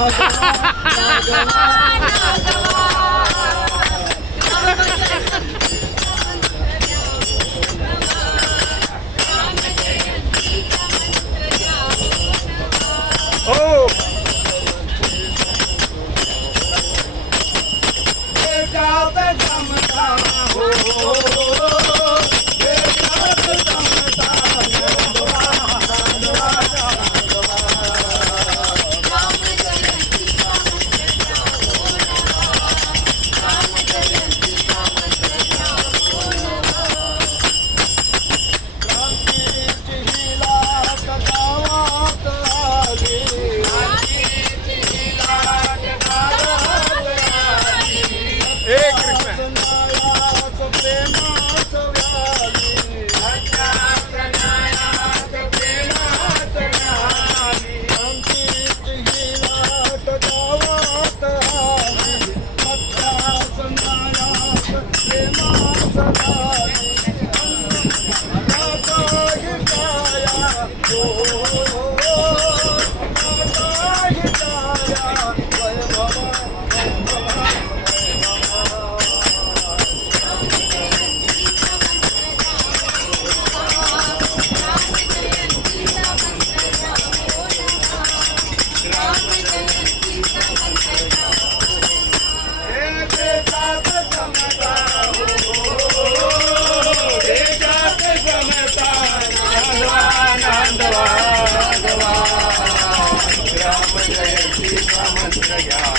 Oh! Bye.